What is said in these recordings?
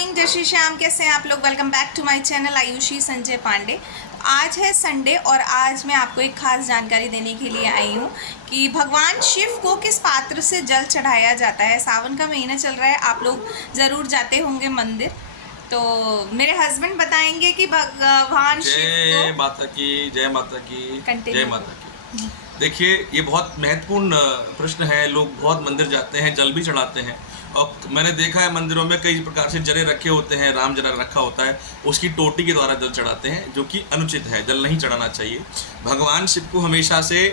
Morning, जय श्री श्याम। कैसे हैं आप लोग? Welcome back to my channel Ayushi Sanjay Pandey. आज है संडे और आज मैं आपको एक खास जानकारी देने के लिए आई हूँ कि भगवान शिव को किस पात्र से जल चढ़ाया जाता है। सावन का महीना चल रहा है, आप लोग ज़रूर जाते होंगे मंदिर, तो मेरे हस्बैंड बताएंगे कि भगवान शिव को। जय माता की, जय माता की, जय माता की। देखिए, ये बहुत महत्वपूर्ण प्रश्न है। लोग बहुत मंदिर जाते हैं, जल भी चढ़ाते हैं और मैंने देखा है मंदिरों में कई प्रकार से जरे रखे होते हैं। राम जरा रखा होता है, उसकी टोटी के द्वारा जल चढ़ाते हैं, जो कि अनुचित है। जल नहीं चढ़ाना चाहिए। भगवान शिव को हमेशा से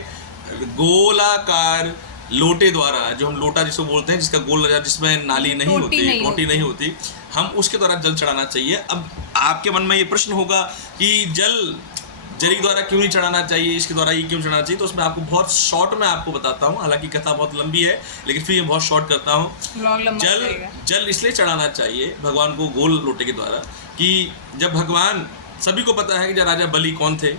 गोलाकार लोटे द्वारा, जो हम लोटा जिसको बोलते हैं, जिसका गोल जिसमें नाली नहीं होती, टोटी नहीं होती, हम उसके द्वारा जल चढ़ाना चाहिए। अब आपके मन में ये प्रश्न होगा कि जल जरी द्वारा क्यों नहीं चढ़ाना चाहिए, इसके द्वारा ये क्यों चढ़ाना चाहिए, तो उसमें आपको बहुत शॉर्ट में आपको बताता हूँ। हालांकि कथा बहुत लंबी है, लेकिन फिर ये बहुत शॉर्ट करता हूँ। जल इसलिए चढ़ाना चाहिए भगवान को गोल लोटे के द्वारा कि जब भगवान, सभी को पता है कि जब राजा बलि कौन थे,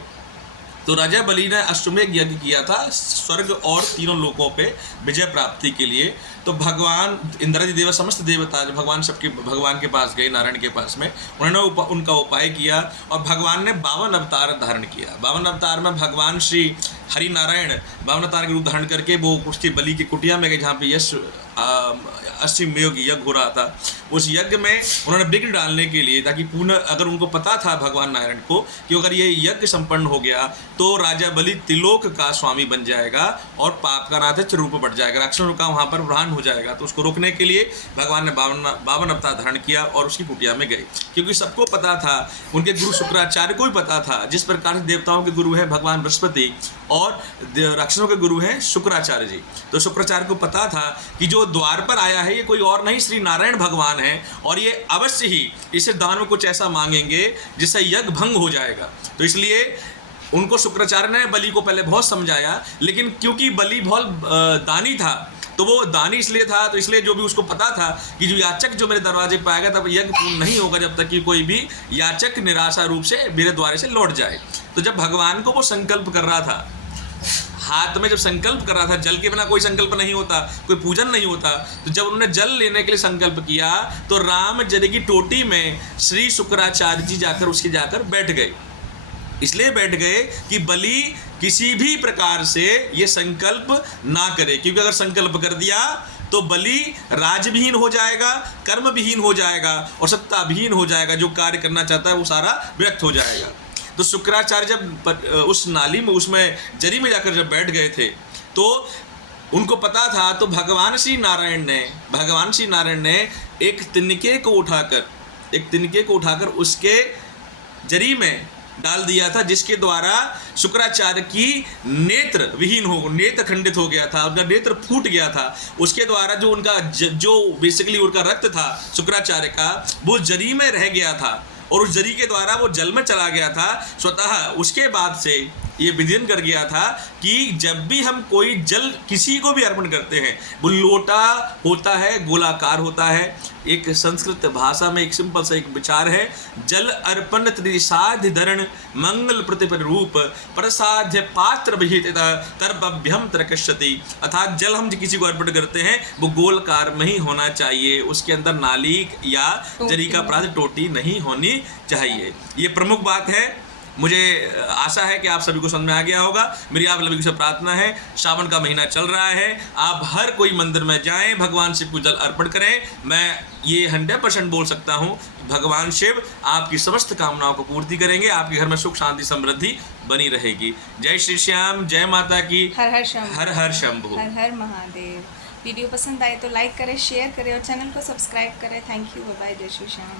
तो राजा बलि ने अश्वमेध यज्ञ किया था स्वर्ग और तीनों लोकों पे विजय प्राप्ति के लिए। तो भगवान इंद्रादि देव, समस्त देवता जब भगवान के पास गए, नारायण के पास में, उन्होंने उनका उपाय किया और भगवान ने 52 अवतार धारण किया। 52 अवतार में भगवान श्री हरि नारायण 52 अवतार के रूप धारण करके वो उसकी बलि की कुटिया में गए, जहाँ पे यश अश्वमेध यज्ञ हो रहा था। उस यज्ञ में उन्होंने विघ्न डालने के लिए, ताकि पूर्ण, अगर उनको पता था भगवान नारायण को कि अगर ये यज्ञ संपन्न हो गया तो राजा बलि त्रिलोक का स्वामी बन जाएगा और पाप का नाथ रूप बढ़ जाएगा, राक्षसों का वहाँ पर प्रहार हो जाएगा। तो उसको रोकने के लिए भगवान ने 52 अवतार धारण किया और उसकी कुटिया में गए। क्योंकि सबको पता था, उनके गुरु शुक्राचार्य को भी पता था, जिस प्रकार से देवताओं के गुरु है भगवान बृहस्पति और राक्षसों के गुरु हैं शुक्राचार्य जी। तो शुक्राचार्य को पता था कि जो द्वार पर आया है ये कोई और नहीं, श्री नारायण भगवान है, और ये अवश्य ही इसे दान में कुछ ऐसा मांगेंगे जिससे यज्ञ भंग हो जाएगा। तो इसलिए उनको शुक्राचार्य ने बलि को पहले बहुत समझाया, लेकिन क्योंकि बलि बहुत दानी था, तो वो दानी इसलिए था, तो इसलिए जो भी उसको पता था कि जो याचक जो मेरे दरवाजे पर आएगा, तब यज्ञ पूर्ण नहीं होगा जब तक कि कोई भी याचक निराशा रूप से मेरे द्वारे से लौट जाए। तो जब भगवान को वो संकल्प कर रहा था, हाथ में जब संकल्प कर रहा था, जल के बिना कोई संकल्प नहीं होता, कोई पूजन नहीं होता, तो जब उन्होंने जल लेने के लिए संकल्प किया तो राम जल की टोटी में श्री शुक्राचार्य जी जाकर बैठ गए। इसलिए बैठ गए कि बलि किसी भी प्रकार से ये संकल्प ना करे, क्योंकि अगर संकल्प कर दिया तो बलि राजविहीन हो जाएगा, कर्म विहीन हो जाएगा और सत्ता विहीन हो जाएगा। जो कार्य करना चाहता है वो सारा व्यर्थ हो जाएगा। तो शुक्राचार्य जब उस नाली में, उसमें जरी में जाकर जब बैठ गए थे, तो उनको पता था, तो भगवान श्री नारायण ने एक तिनके को उठाकर उसके जरी में डाल दिया था, जिसके द्वारा शुक्राचार्य की नेत्र खंडित हो गया था, उनका नेत्र फूट गया था। उसके द्वारा जो उनका जो बेसिकली उनका रक्त था शुक्राचार्य का, वो जरी में रह गया था और उस जरी के द्वारा वो जल में चला गया था स्वतः। उसके बाद से ये विधिन कर गया था कि जब भी हम कोई जल किसी को भी अर्पण करते हैं, वो लोटा होता है, गोलाकार होता है। एक संस्कृत भाषा में एक सिंपल सा एक विचार है, जल अर्पण त्रिसाध्य धरण मंगल प्रतिपर रूप प्रसाध्य पात्र विहित तर्भ्यम त्रकश्यति। अर्थात जल हम किसी को अर्पण करते हैं वो गोलकार में ही होना चाहिए, उसके अंदर नाली या जरी का पदार्थ, टोटी नहीं होनी चाहिए। ये प्रमुख बात है। मुझे आशा है कि आप सभी को समझ में आ गया होगा। मेरी आप सभी से प्रार्थना है, श्रावण का महीना चल रहा है, आप हर कोई मंदिर में जाएं, भगवान शिव को जल अर्पण करें। मैं ये 100% बोल सकता हूँ, भगवान शिव आपकी समस्त कामनाओं को पूर्ति करेंगे, आपके घर में सुख शांति समृद्धि बनी रहेगी। जय श्री श्याम, जय माता की, हर हर शंभु, हर हर शंभु, हर हर महादेव। वीडियो पसंद आए तो लाइक करें, शेयर करें और चैनल को सब्सक्राइब करें। थैंक यू, बाय बाय, जय श्री श्याम।